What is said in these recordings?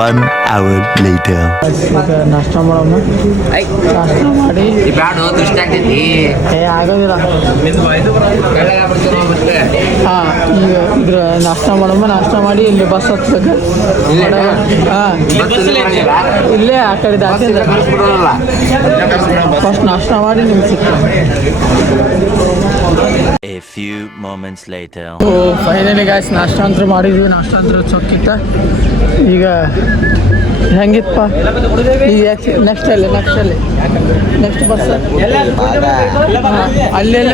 1 hour later. ನಾಷ್ಟ ಮಾಡೋಣ. ನಾಷ್ಟ ಮಾಡಿ ಆಗೋದಿಲ್ಲ. ಹಾಂ ಈಗ ಇದ್ರ ನಾಷ್ಟ ಮಾಡಮ್ಮ. ನಾಷ್ಟ ಮಾಡಿ ಇಲ್ಲಿ ಬಸ್ ಹತ್ಬೇಕು. ಹಾಂ ಇಲ್ಲೇ ಆ ಕಡೆ ದಾಟಿ ಫಸ್ಟ್ ನಾಷ್ಟ ಮಾಡಿ ನಿಮ್ಗೆ ಸಿಗ್ತದೆ. A few moments later. Finally guys ನಾಷ್ಟ ಅಂತೂ ಮಾಡಿದ್ವಿ. ನಾಷ್ಟ ಅಂತೂ ಚೊಕ್ಕಿತ್ತ. ಈಗ ಹೆಂಗಿತ್ತಪ್ಪ ಈಗ ನೆಕ್ಸ್ಟ್ ನೆಕ್ಸ್ಟ್ ಬಸ್ ಅಲ್ಲೆಲ್ಲ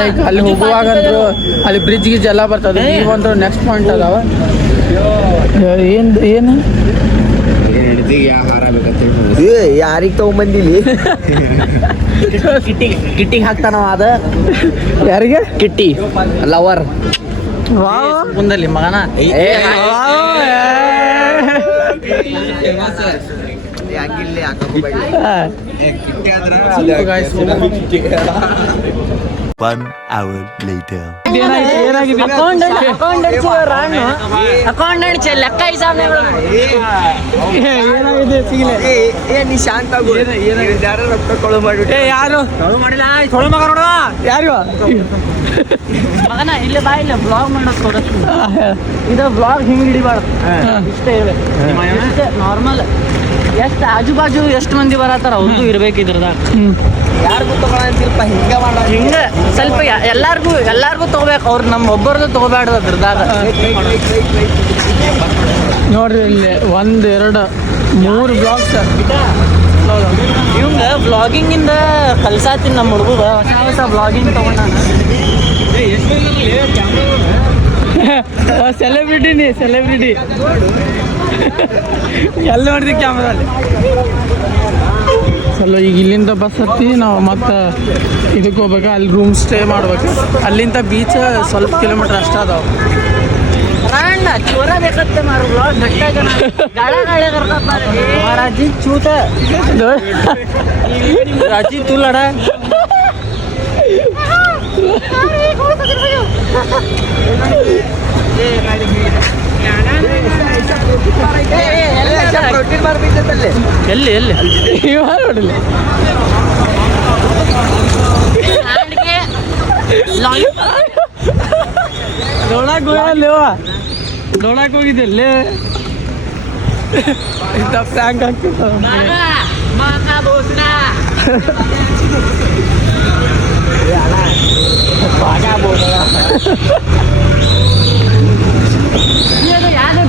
ಲೈಕ್ ಅಲ್ಲಿ ಹೋಗುವಾಗಂತೂ ಅಲ್ಲಿ ಬ್ರಿಡ್ಜ್ ಗಿಜ್ ಎಲ್ಲ ಬರ್ತದೆ. ನೀವಂತೂ ನೆಕ್ಸ್ಟ್ ಪಾಯಿಂಟ್ ಅದಾವ. ಏನು ಯಾರಿಗೆ ತಗೊಂಬಂದಿಲಿ ಕಿಟ್ಟಿಗೆ ಹಾಕ್ತಾನವ ಅದ ಯಾರಿಗೆ ಕಿಟ್ಟಿ ಲವರ್ ಮುಂದಲ್ಲಿ ಮಗನ One hour later. ಅಕೌಂಟೆಂಟ್ಸ್ ಲೆಕ್ಕ ಹಿಸಾಬ್ ಏನಾಗಿದೆ ಸಿಗಲೇ ನೀ ಶಾಂತ ರೊಕ್ಕ ಕೊಳು ಮಾಡ್ಬಿಟ್ಟೆ. ಯಾರು ಮಾಡಿಲ್ಲ ಸೊಳು ಮಗ ನೋಡುವ ಯಾರು ಮಗನ ಇಲ್ಲಿ ಬಾ ಇಲ್ಲ ಬ್ಲಾಗ್ ಮಾಡೋದು ಕೊಡೋದು ಇದು ಬ್ಲಾಗ್ ಹಿಂಗೆ ಹಿಡಿಬಾರ್ದು ಇಷ್ಟೇ ಹೇಳಿ ನಾರ್ಮಲ್ ಎಷ್ಟು ಆಜು ಬಾಜು ಎಷ್ಟು ಮಂದಿ ಬರತ್ತಾರ ಅವ್ರದ್ದು ಇರ್ಬೇಕು ಇದ್ರದಾಗ ಯಾರಿಗೂ ತಗೊಳಂತಿಲ್ಪ ಹಿಂಗ ಮಾಡ ಹಿಂಗೆ ಸ್ವಲ್ಪ ಎಲ್ಲಾರ್ಗೂ ತಗೋಬೇಕು ಅವ್ರು ನಮ್ಮ ಒಬ್ಬರದು ತಗೋಬೇಡ್ದು ಅದ್ರದಾಗ ನೋಡ್ರಿ ಇಲ್ಲಿ 1 2 3 ಬ್ಲಾಗ್ ಸರ್ ಇವಂಗ ಬ್ಲಾಗಿಂಗಿಂದ ಕಲ್ಸಾತೀನಿ ನಮ್ಮ ಹುಡುಗ ಹೊಸ ಬ್ಲಾಗಿಂಗ್ ತಗೊಂಡ ಸೆಲೆಬ್ರಿಟಿ ಎಲ್ಲ ನೋಡಿದ್ವಿ ಕ್ಯಾಮ್ರಲ್ಲಿ. ಸಲ ಈಗ ಇಲ್ಲಿಂದ ಬಸ್ ಹತ್ತಿ ನಾವು ಮತ್ತೆ ಇದಕ್ಕೆ ಹೋಗ್ಬೇಕು. ಅಲ್ಲಿ ರೂಮ್ ಸ್ಟೇ ಮಾಡ್ಬೇಕು. ಅಲ್ಲಿಂದ ಬೀಚ್ ಸ್ವಲ್ಪ ಕಿಲೋಮೀಟ್ರ್ ಅಷ್ಟೇ ಅದಾವ. ಚೋರ ಬೇಕತ್ತೆ ಮಾರು ಬ್ಲಾಗ್ ಗಟ್ಟ ಜನ ಗಾಳೆ ರಾಜಿ ಚೂತ ರಾಜಿ ತೂ ಲಡ ಎಲ್ಲಿ ನೋಡಿಲ್ಲ ನೋಡಕ್ ಹೋಗಿದ್ದೆ ಅಲ್ಲೇ ಇಂಥ ಫ್ರ್ಯಾಂಕ್ ಆಗ್ತಿತ್ತು.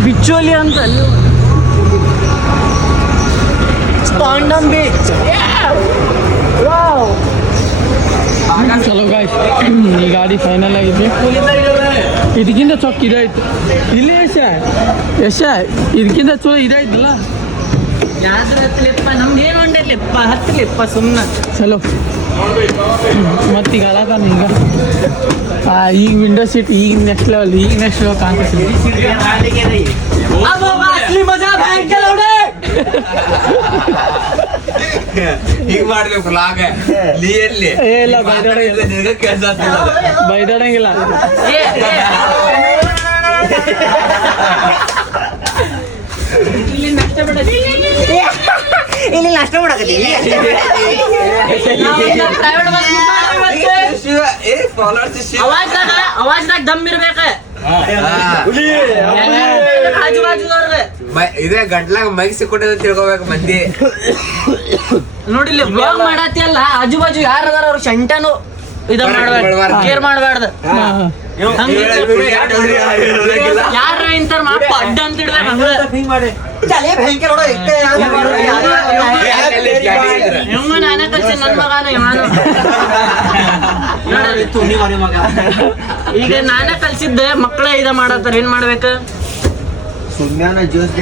ಬಿಚ್ಚೋಲಿ ಅಂತ ಅಲ್ಲಿ ಸ್ಪಾಂಡಮ್ ಬೀಚ್ ಚಲೋ ಗಾಯ್ಸ್ ಈ ಗಾಡಿ ಫೈನಲ್ ಆಗಿದೆ. ಇದಕ್ಕಿಂತ ಚೊಕ್ಕ ಇದಾಯ್ತು ಇಲ್ಲಿ ಯಶ ಇದಕ್ಕಿಂತ ಚಲೋ ಇದಾಯ್ತಲ್ಲ. ಯಾವ್ದ್ರ ಹತ್ತಲಿಪ್ಪ ನಮ್ದು ಏನು ಹೊಂಡಲಿಪ್ಪ ಹತ್ತಲಿಪ್ಪ ಸುಮ್ಮನೆ ಚಲೋ. ಮತ್ತೀಗ ಅಳತಾನ ಈಗ ವಿಂಡೋ ಸೀಟ್ ಈಗ ನೆಕ್ಸ್ಟ್ ಲೆವೆಲ್ ಕಾಣ್ತದೆ. ಈಗ ಮಾಡ್ಬೇಕು ಲಾಗ ಇಲ್ಲ ಬೈದಾಡಂಗಿಲ್ಲ. ಇಲ್ಲಿ ನಷ್ಟ ಮಾಡಕತ್ತೀವಿ ಅವಾಜ್ದಾಗ ದಮ್ ಇರ್ಬೇಕ ಆಜು ಬಾಜುದವ್ರಿಗೆ ಇದೇ ಗಂಟ್ಲಾಗ ಮೈಕ್ ಸಿಕ್ಕೊಟ್ಟಿದ ತಿಳ್ಕೊಬೇಕು ಮಂದಿ. ನೋಡಿಲ್ಲ ಬ್ಲಾಗ್ ಮಾಡತ್ತಿ ಅಲ್ಲ ಆಜು ಬಾಜು ಯಾರು ಅದಾರ ಅವ್ರು ಶಂಟನು ಇದ ಮಾಡ್ಬೇಡ ಕೇರ್ ಮಾಡ್ಬಾರ್ದು. ಯಾರ ಇಂತಾರ ಮಾಪ ಅಡ್ಡ ಅಂತ ನಾನೇ ಕಲ್ಸಿ ನನ್ ಮಗಾನು ಈಗ ನಾನೇ ಕಲ್ಸಿದ್ದೆ ಮಕ್ಕಳ ಇದ ಮಾಡತ್ತಾರ ಏನ್ ಮಾಡ್ಬೇಕು ಸುಮ್ಯಾನ ಜ್ಯೂಸ್